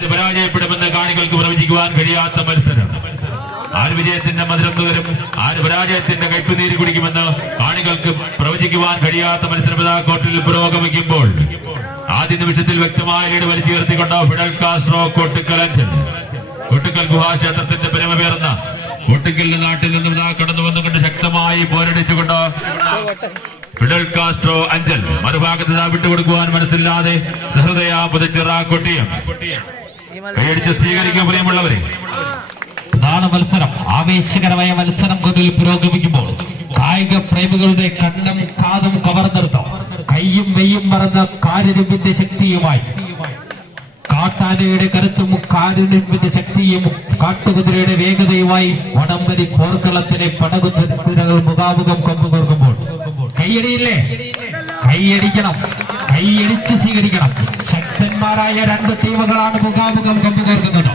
ആര് പരാജയപ്പെടുമെന്ന് കാണികൾക്ക് പ്രവചിക്കുവാൻ കഴിയാത്ത മത്സരം. ആര് വിജയത്തിന്റെ മധുരം നുകരും, ആര് പരാജയത്തിന്റെ കയ്പുനീര് കുടിക്കുമെന്ന് കാണികൾക്ക് പ്രവചിക്കുവാൻ കഴിയാത്ത മത്സരം കോർട്ടിൽ പുരോഗമിക്കുമ്പോൾ ആദ്യ നിമിഷത്തിൽ വ്യക്തമായ ലീഡ് വലിച്ചുയർത്തിക്കൊണ്ട് ഫിഡൽ കാസ്ട്രോ കോട്ടുക്കൽ അഞ്ചൽ. കോട്ടുക്കൽ ഗുഹാക്ഷേത്രത്തിന്റെ പെരുമപേർന്ന കോട്ടുക്കൽ നാട്ടിൽ നിന്നും കടന്നു വന്നുകൊണ്ട് ശക്തമായി പോരടിച്ചുകൊണ്ട് ഫിഡൽ കാസ്ട്രോ അഞ്ചൽ. മറുഭാഗത്ത് വിട്ടുകൊടുക്കുവാൻ മനസ്സില്ലാതെ സഹൃദയ പുതച്ചിറ കൊട്ടിയം. കൈയടിച്ച് സ്വീകരിക്കുക പ്രിയമുള്ളവരെ. പ്രധാന മത്സരം, ആവേശകരമായ മത്സരം കൊണ്ടിൽ പുരോഗമിക്കുമ്പോൾ കായിക പ്രേമികളുടെ കണ്ണും കാതും കവർന്നെടുത്ത കയ്യും വെയ്യും മറന്ന കാരുണ്യത്തിന്റെ ശക്തിയുമായി, കാട്ടാനയുടെ കരുത്തും കാരുണ്യത്തിന്റെ ശക്തിയും കാട്ടുകുതിരയുടെ വേഗതയുമായി വടംവലി പോർക്കളത്തിനെ പടകുതിരകൾ മുഖാമുഖം കൊമ്പുകോർക്കുമ്പോൾ കൈയടിയില്ലേ? കൈയടിക്കണം, കൈയടിച്ച് സ്വീകരിക്കണം. ശക്തന്മാരായ രണ്ട് ടീമുകളാണ് മുഖാമുഖം കൊമ്പുകോർക്കുന്നത്.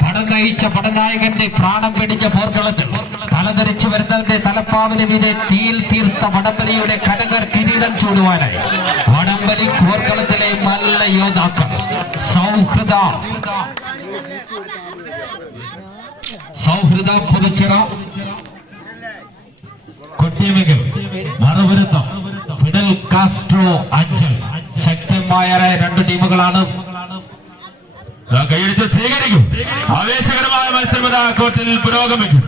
പടം നയിച്ച പടനായകന്റെ പ്രാണം പിടിച്ച പോർക്കളത്തിൽ തലധരിച്ചു വരുന്നതിന്റെ തലപ്പാവിന് മീതെ തീയിൽ തീർത്ത വടംവലിയുടെ കനകർ കിരീടം ചൂടുവാനായി വടംവലി പോർക്കളത്തിലെ നല്ല യോദ്ധാക്കൾ സൗഹൃദ പുതുച്ചിറ കൊട്ടിയമെങ്കിൽ മറുപുരത്തം ഫിഡൽ കാസ്ട്രോ അഞ്ചൽ. ശക്തമായ രണ്ട് ടീമുകളാണ്. കൈയടിച്ച് സ്വീകരിക്കും. ആവേശകരമായ മത്സരം കോർട്ടിൽ പുരോഗമിക്കും.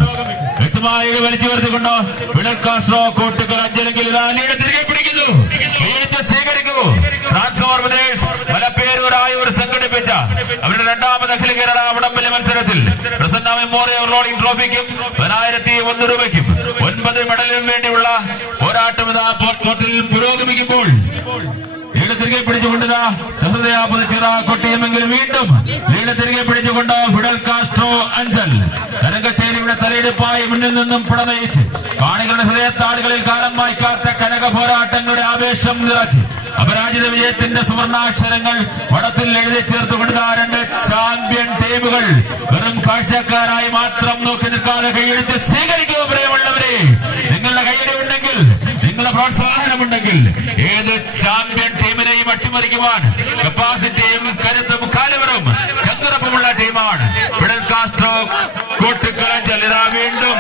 വ്യക്തമായി വലിച്ചു വരുത്തിക്കൊണ്ട് ഫിഡൽ കാസ്ട്രോ കോട്ടുക്കൽ അഞ്ചലെങ്കിൽ തിരികെ പിടിക്കുന്നു. കൈയടിച്ച് സ്വീകരിക്കൂ. ട്രാൻസ്ഫോർ ബ്രദേഴ്സ് മലപ്പേരൂർ സംഘടിപ്പിച്ച അവരുടെ രണ്ടാമത് അഖില കേരള വടംവലി മത്സരത്തിൽ പ്രസന്ന മെമ്മോറിയൽ റോളിംഗ് ട്രോഫിക്കും 1001 രൂപയ്ക്കും 9 മെഡലിനും വേണ്ടിയുള്ള പോരാട്ടം കോർട്ടിൽ പുരോഗമിക്കുമ്പോൾ ലീഡ് തിരികെ പിടിച്ചുകൊണ്ട് സഹൃദയാപുതച്ചിറ കൊട്ടിയമെങ്കിലും വീണ്ടും ലീഡ് തിരികെ പിടിച്ചുകൊണ്ട് ഫിഡൽ കാസ്ട്രോ അഞ്ചൽ. തരംഗശൈലിയുടെ തലയെടുപ്പായി മുന്നിൽ നിന്നും പിടനയിച്ച് കാണികളുടെ ഹൃദയത്താളുകളിൽ കാലം വായിക്കാത്ത കനക പോരാട്ടങ്ങളുടെ ആവേശം നിറച്ച് അപരാജിത വിജയത്തിന്റെ സുവർണാക്ഷരങ്ങൾ വടത്തിൽ എഴുതി ചേർത്തുകൊണ്ട് രണ്ട് ചാമ്പ്യൻ ടീമുകൾ വെറും കാഴ്ചക്കാരായി മാത്രം നോക്കി നിൽക്കാതെ കൈയടിച്ച് സ്വീകരിക്കുക. പ്രിയമുള്ളവരെ, നിങ്ങളുടെ കൈയടി ഉണ്ടെങ്കിൽ, നിങ്ങളുടെ പ്രോത്സാഹനമുണ്ടെങ്കിൽ ഏത് ചാമ്പ്യൻ ടീമിനെയും അട്ടിമറിക്കുവാൻ കപ്പാസിറ്റിയും കരുത്തും കാലിബറും ചങ്കുറപ്പുമുള്ള ടീമാണ് ഫിഡൽ കാസ്ട്രോ കോട്ടുക്കൽ അഞ്ചൽ. ഇതാ വീണ്ടും